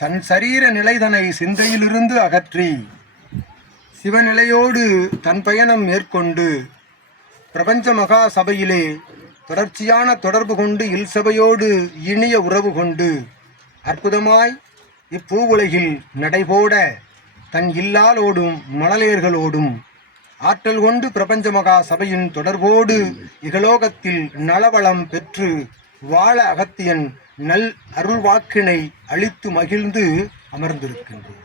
தன் சரீர நிலைதனை சிந்தையிலிருந்து அகற்றி சிவநிலையோடு தன் பயணம் மேற்கொண்டு பிரபஞ்ச மகா சபையிலே தொடர்ச்சியான தொடர்பு கொண்டு இல்சபையோடு இனிய உறவு கொண்டு அற்புதமாய் இப்பூ உலகில் நடைபோட தன் இல்லாலோடும் மணலேர்களோடும் ஆற்றல் கொண்டு பிரபஞ்ச மகா சபையின் தொடர்போடு இகலோகத்தில் நலவளம் பெற்று வாழ அகத்தியன் நல் அருள்வாக்கினை அளித்து மகிழ்ந்து அமர்ந்திருக்கின்றோம்.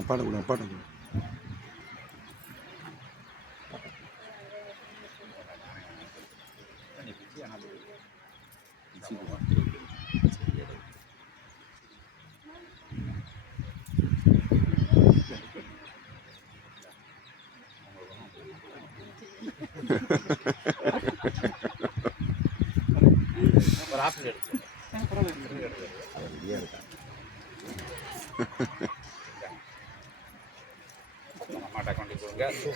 அப்பாட்ட ஒரு ஆப்பிள் எடுத்து அம்மாட்ட கொண்டு கொடுங்க.